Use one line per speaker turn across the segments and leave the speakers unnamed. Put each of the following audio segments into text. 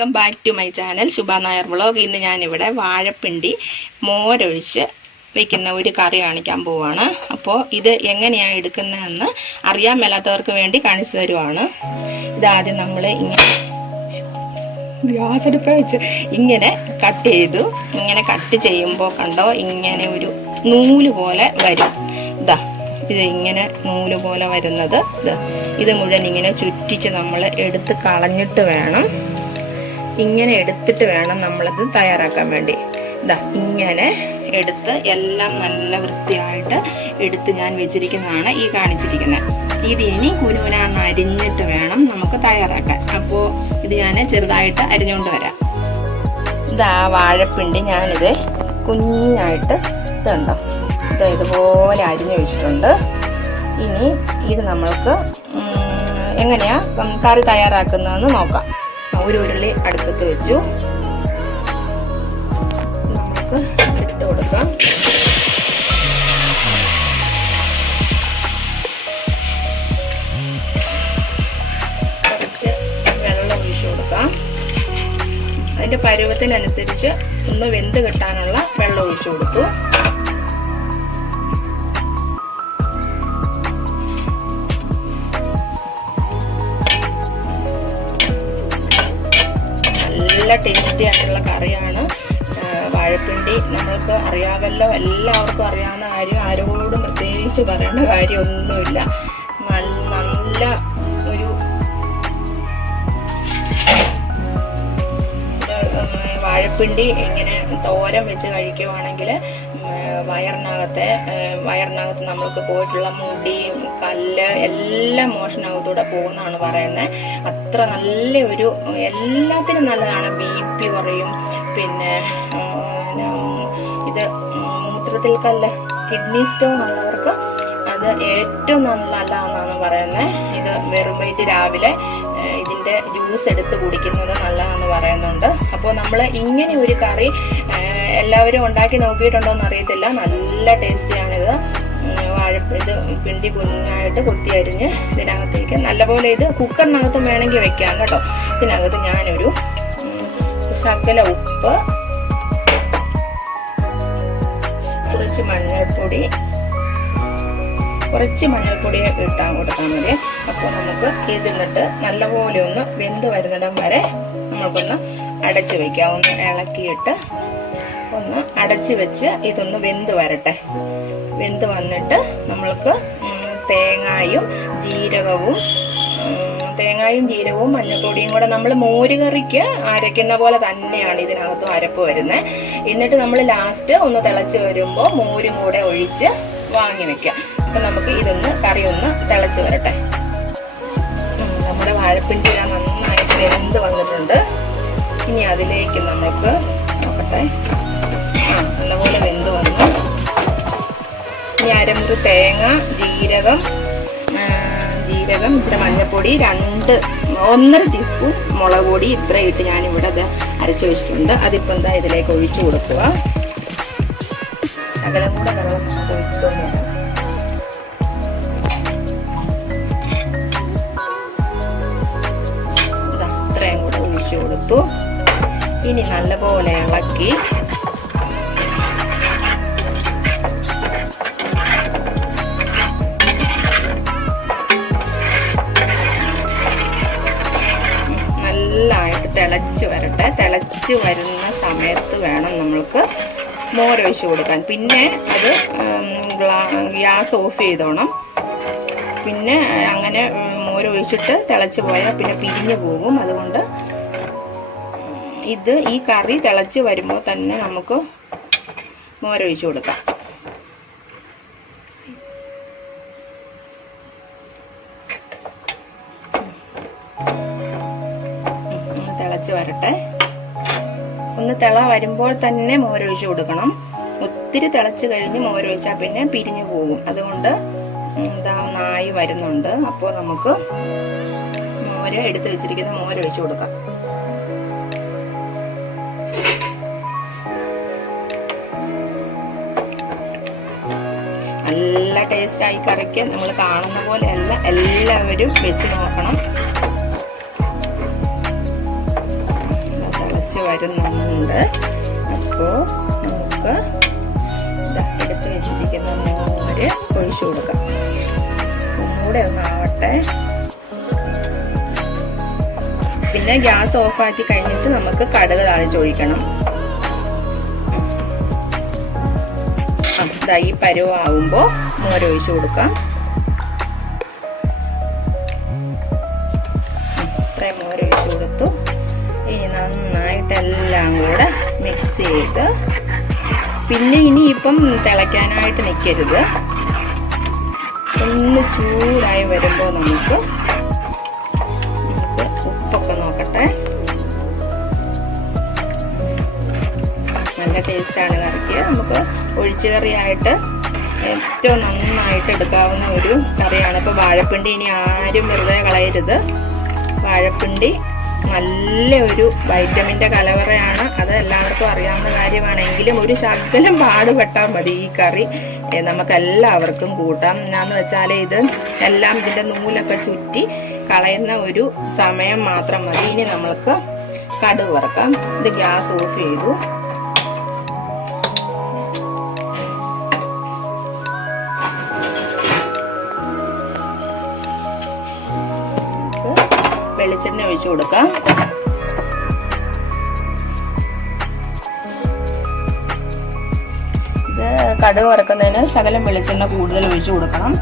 Welcome back to my channel. Shubha Nair vlog. ഇന്ന് ഞാനിവിടെ വാഴപ്പിണ്ടി മോരൊഴിച്ച് വെക്കുന്ന ഒരു കറി കാണിക്കാൻ പോവാണ്. അപ്പോൾ ഇത് എങ്ങനെയാണ് എടുക്കുന്നതെന്ന് അറിയാൻ മേലാത്തവർക്ക് വേണ്ടി കാണിച്ചു തരുവാണ്. ഇതാദ്യം നമ്മൾ ഇങ്ങനെ ഗ്യാസ് അടുപ്പ് വെച്ച് ഇങ്ങനെ കട്ട് ചെയ്തു. ഇങ്ങനെ കട്ട് ചെയ്യുമ്പോൾ കണ്ടോ ഇങ്ങനെ ഒരു നൂൽ പോലെ വരും. ഇതാ ഇത് ഇങ്ങനെ നൂൽ പോലെ വരുന്നത്. ഇത് മുഴുവൻ ഇങ്ങനെ ചുറ്റിച്ച് നമ്മൾ എടുത്ത് കളഞ്ഞിട്ട് വേണം. ഇങ്ങനെ എടുത്തിട്ട് വേണം നമ്മളത് തയ്യാറാക്കാൻ വേണ്ടി. ഇതാ ഇങ്ങനെ എടുത്ത് എല്ലാം നല്ല വൃത്തിയായിട്ട് എടുത്ത് ഞാൻ വെച്ചിരിക്കുന്നതാണ് ഈ കാണിച്ചിരിക്കുന്നത്. ഇത് ഇനി കുരുവിനാന്ന് അരിഞ്ഞിട്ട് വേണം നമുക്ക് തയ്യാറാക്കാൻ. അപ്പോൾ ഇത് ഞാൻ ചെറുതായിട്ട് അരിഞ്ഞുകൊണ്ട് വരാം. ഇതാ വാഴപ്പിണ്ടി ഞാനിത് കുഞ്ഞായിട്ട് ഇതുണ്ടോ? ഇത് ഇതുപോലെ അരിഞ്ഞു വെച്ചിട്ടുണ്ട്. ഇനി ഇത് നമ്മൾക്ക് എങ്ങനെയാ കറി തയ്യാറാക്കുന്നതെന്ന് നോക്കാം. ഒരു ഉരുളി അടുപ്പത്ത് വെച്ചു. നമുക്ക് ഇട്ട് കൊടുക്കാം. ഒഴിച്ചു കൊടുക്കാം. അതിന്റെ പരുവത്തിനനുസരിച്ച് ഒന്ന് വെന്ത് കിട്ടാനുള്ള വെള്ളം ഒഴിച്ചു കൊടുത്തു. നല്ല ടേസ്റ്റി ആയിട്ടുള്ള കറിയാണ്. വാഴപ്പിണ്ടി. നമ്മൾക്ക് അറിയാമല്ലോ എല്ലാവർക്കും അറിയാവുന്ന കാര്യം. ആരോടും പ്രത്യേകിച്ച് പറയേണ്ട കാര്യമൊന്നുമില്ല. നല്ല വാഴപ്പിണ്ടി ഇങ്ങനെ തോരൻ വെച്ച് കഴിക്കുവാണെങ്കിൽ വയറിനകത്തെ വയറിനകത്ത് നമ്മൾക്ക് പോയിട്ടുള്ള മുടി കല്ല് എല്ലാം മോഷനകത്തൂടെ പോകുന്നതാണ് പറയുന്നത് അത്ര നല്ല ഒരു എല്ലാത്തിനും നല്ലതാണ്. ബി പി കുറയും. പിന്നെ ഇത് മൂത്രത്തിൽ കല്ല് കിഡ്നി സ്റ്റോൺ ഉള്ളവർക്ക് അത് ഏറ്റവും നല്ല നല്ലതാണെന്നാണ് പറയുന്നത് ഇത് വെറും വൈറ്റ് രാവിലെ ഇതിന്റെ ജ്യൂസ് എടുത്ത് കുടിക്കുന്നത് നല്ലതാണെന്ന് പറയുന്നുണ്ട് അപ്പോൾ നമ്മൾ ഇങ്ങനെ ഒരു കറി എല്ലാവരും ഉണ്ടാക്കി നോക്കിയിട്ടുണ്ടോ എന്ന് അറിയത്തില്ല. നല്ല ടേസ്റ്റിയാണിത് വാഴ ഇത് പിണ്ടി കുഞ്ഞായിട്ട് കൊത്തി അരിഞ്ഞ് ഇതിനകത്തേക്ക് നല്ലപോലെ ഇത് കുക്കറിനകത്തും വേണമെങ്കിൽ വെക്കാം കേട്ടോ. ഇതിനകത്ത് ഞാനൊരു ശകല ഉപ്പ് കുറച്ച് മഞ്ഞൾപ്പൊടി കുറച്ച് മഞ്ഞൾപ്പൊടി ഇട്ടാൽ കൊടുത്താൽ മതി. അപ്പോൾ നമുക്ക് ഇതിലിട്ട് നല്ലപോലെ ഒന്ന് വെന്ത് വരുന്നിടം വരെ നമുക്കൊന്ന് അടച്ച് വെക്കാം ഒന്ന് ഇളക്കിയിട്ട് ഒന്ന് അടച്ചു വെച്ച് ഇതൊന്ന് വെന്ത് വരട്ടെ. വെന്ത് വന്നിട്ട് നമ്മൾക്ക് തേങ്ങായും ജീരകവും തേങ്ങായും ജീരകവും മഞ്ഞൾപ്പൊടിയും കൂടെ നമ്മൾ മോരുകറിക്ക് അരയ്ക്കുന്ന പോലെ തന്നെയാണ് ഇതിനകത്തും അരപ്പ് വരുന്നത് എന്നിട്ട് നമ്മൾ ലാസ്റ്റ് ഒന്ന് തിളച്ച് വരുമ്പോൾ മോരും കൂടെ ഒഴിച്ച് വാങ്ങി വെക്കാം. അപ്പൊ നമുക്ക് ഇതൊന്ന് കറി ഒന്ന് തിളച്ച് വരട്ടെ. നമ്മുടെ വാഴപ്പിൻ ചില നന്നായിട്ട് വെന്ത് തേങ്ങ ജീരകം ജീരകം ഇച്ചിരി മഞ്ഞൾപ്പൊടി രണ്ട് ഒന്നര ടീസ്പൂൺ മുളക് പൊടി ഇത്ര ഇട്ട് ഞാനിവിടെ അത് അരച്ചു വെച്ചിട്ടുണ്ട്. അതിപ്പോൾ എന്താ ഇതിലേക്ക് ഒഴിച്ചു കൊടുക്കുക. ശകലം കൂടെ ഇത്രയും കൂടെ ഒഴിച്ചു കൊടുത്തു. ഇനി നല്ലപോലെ ഇളക്കി തിളച്ച് വരട്ടെ. തിളച്ച് വരുന്ന സമയത്ത് വേണം നമ്മൾക്ക് മോരൊഴിച്ച് കൊടുക്കാൻ. പിന്നെ അത് ഗ്യാസ് ഓഫ് ചെയ്തോണം. പിന്നെ അങ്ങനെ മോര് മോരൊഴിച്ചിട്ട് തിളച്ച് പോയാൽ പിന്നെ പിരിഞ്ഞു പോകും. അതുകൊണ്ട് ഇത് ഈ കറി തിളച്ച് വരുമ്പോൾ തന്നെ നമുക്ക് മോരൊഴിച്ച് കൊടുക്കാം. തിള വരുമ്പോൾ തന്നെ മോരൊഴിച്ച് കൊടുക്കണം. ഒത്തിരി തിളച്ച് കഴിഞ്ഞ് മോരൊഴിച്ചാൽ പിന്നെ പിരിഞ്ഞു പോകും. അതുകൊണ്ട് എന്താ നായി വരുന്നുണ്ട്. അപ്പോൾ നമുക്ക് മോര് എടുത്ത് വെച്ചിരിക്കുന്ന മോര് ഒഴിച്ച് കൊടുക്കാം. നല്ല ടേസ്റ്റായി കറിക്ക് നമ്മൾ കാണുന്ന പോലെയല്ല. എല്ലാവരും വെച്ച് നോക്കണം. വരുന്നുണ്ട്. അപ്പോൾ നമുക്ക് എടുത്ത് വെച്ചിരിക്കുന്ന മോര് ഒഴിച്ചു കൊടുക്കാം. ഒന്നുകൂടെ ഒന്നാവട്ടെ പിന്നെ ഗ്യാസ് ഓഫാക്കി കഴിഞ്ഞിട്ട് നമുക്ക് കടുക് താളിച്ചൊഴിക്കണം ഈ പരുവാകുമ്പോൾ മോര് ഒഴിച്ചു കൊടുക്കാം. എല്ലാം കൂടെ മിക്സ് ചെയ്ത്. പിന്നെ ഇനിയിപ്പം തിളയ്ക്കാനായിട്ട് നിൽക്കരുത് ഒന്ന് ചൂടായി വരുമ്പോൾ നമുക്ക് ഉപ്പൊക്കെ നോക്കട്ടെ. നല്ല ടേസ്റ്റാണ് കറിക്ക്. നമുക്ക് ഒഴിച്ചു കറിയായിട്ട് ഏറ്റവും നന്നായിട്ട് എടുക്കാവുന്ന ഒരു കറിയാണ്. ഇപ്പോൾ വാഴപ്പിണ്ടി ഇനി ആരും വെറുതെ കളയരുത്. വാഴപ്പിണ്ടി നല്ല ഒരു വൈറ്റമിന്റെ കലവറയാണ്. അത് എല്ലാവർക്കും അറിയാവുന്ന കാര്യമാണെങ്കിലും ഒരു ശകലം പാടുപെട്ടാൽ മതി ഈ കറി. നമുക്ക് എല്ലാവർക്കും കൂട്ടാം. എന്നാന്ന് വെച്ചാൽ ഇത് എല്ലാം ഇതിന്റെ നൂലൊക്കെ ചുറ്റി കളയുന്ന ഒരു സമയം മാത്രം മതി. ഇനി നമ്മൾക്ക് കടുവറക്കാം ഇത് ഗ്യാസ് ഓഫ് ചെയ്തു. ഒഴിച്ചു കൊടുക്കാം. ഇത് കടുക് വറക്കുന്നതിന് ശകലം വെളിച്ചെണ്ണ കൂടുതൽ ഒഴിച്ചു കൊടുക്കണം.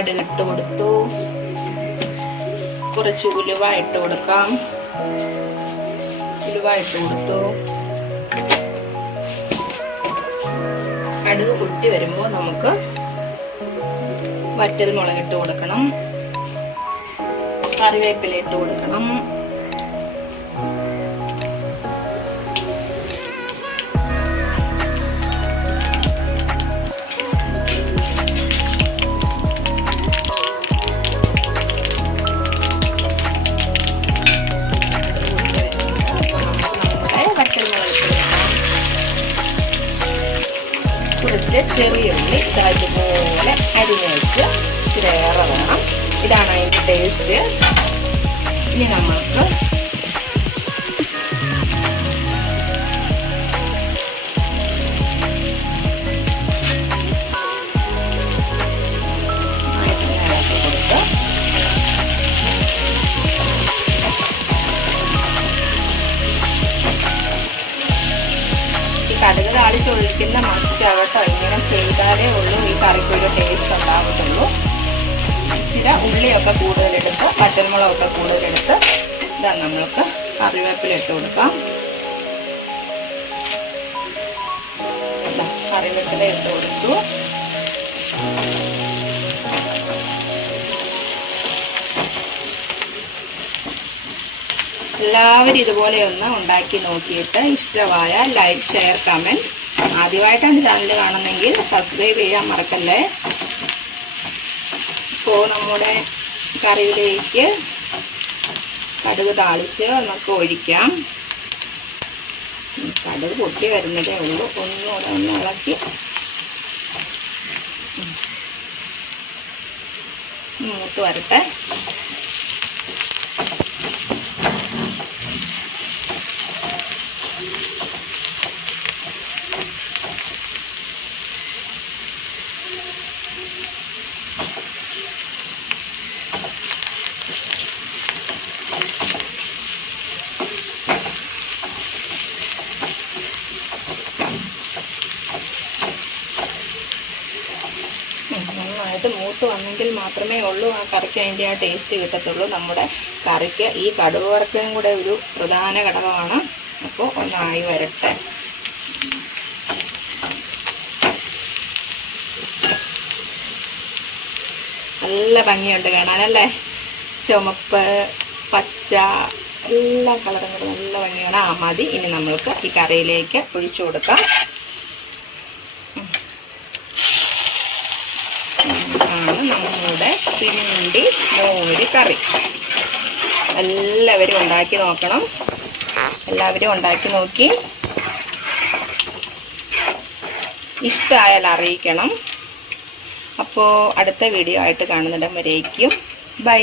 കടുക് ഇട്ട് കൊടുത്തു. കുറച്ച് ഉലുവ ഇട്ട് കൊടുക്കാം. ഉലുവ ഇട്ട് കൊടുത്തു. കടുക് പൊട്ടി വരുമ്പോൾ നമുക്ക് വറ്റൽ മുളകിട്ട് കൊടുക്കണം. കറിവേപ്പില ഇട്ട് കൊടുക്കണം. ഇതാ ഇതുപോലെ അരിഞ്ഞ് വെച്ച് ഇച്ചിരേറെ വേണം. ഇതാണ് അതിന്റെ ടേസ്റ്റ് ഇനി നമ്മൾക്ക് കടുക് താളിച്ചൊഴിക്കുന്ന മസ്റ്റാകട്ടോ ഇങ്ങനെ ചെയ്താലേ ഉള്ളൂ. ഈ കറിക്ക് ഒരു ടേസ്റ്റ് ഉണ്ടാകത്തുള്ളൂ ഇച്ചിരി ഉള്ളിയൊക്കെ കൂടുതലെടുത്ത് പച്ചമുളകൊക്കെ കൂടുതലെടുത്ത് ഇതാ നമ്മൾക്ക് കറിവേപ്പില ഇട്ട് കൊടുക്കാം. കറിവേപ്പില ഇട്ട് കൊടുത്തു. എല്ലാവരും ഇതുപോലെ ഒന്ന് ഉണ്ടാക്കി നോക്കിയിട്ട് ഇഷ്ടമായ ലൈക്ക് ഷെയർ കമന്റ് ആദ്യമായിട്ടാണ് ചാനൽ കാണുന്നെങ്കിൽ സബ്സ്ക്രൈബ് ചെയ്യാൻ മറക്കല്ലേ? ഇപ്പോൾ നമ്മുടെ കറിയിലേക്ക് കടുക് താളിച്ച് നമുക്ക് ഒഴിക്കാം. കടുക് പൊട്ടി വരുന്നതേ ഉള്ളൂ. ഒന്നുകൂടെ ഒന്ന് ഇളക്കി. മൂത്ത് വരട്ടെ. നന്നായിട്ട് മൂത്ത് വന്നെങ്കിൽ മാത്രമേ ഉള്ളൂ. ആ കറിക്ക് അതിന്റെ ആ ടേസ്റ്റ് കിട്ടത്തുള്ളൂ. നമ്മുടെ കറിക്ക് ഈ കടുക് വറുക്കലും കൂടെ ഒരു പ്രധാന ഘടകമാണ്. അപ്പോൾ ഒന്നായി വരട്ടെ. നല്ല ഭംഗിയുണ്ട് കാണാനല്ലേ? ചുമപ്പ് പച്ച എല്ലാ കളറും കൂടെ നല്ല ഭംഗിയാണ്. ആ മതി. ഇനി നമ്മൾക്ക് ഈ കറിയിലേക്ക് ഒഴിച്ചു കൊടുക്കാം ആണ് നമ്മുടെ പിണ്ടി മോര് കറി. എല്ലാവരും ഉണ്ടാക്കി നോക്കണം. എല്ലാവരും ഉണ്ടാക്കി നോക്കി. ഇഷ്ടമായാൽ അറിയിക്കണം. അപ്പോൾ അടുത്ത വീഡിയോ ആയിട്ട് കാണുന്നിടം വരേക്കും. ബൈ.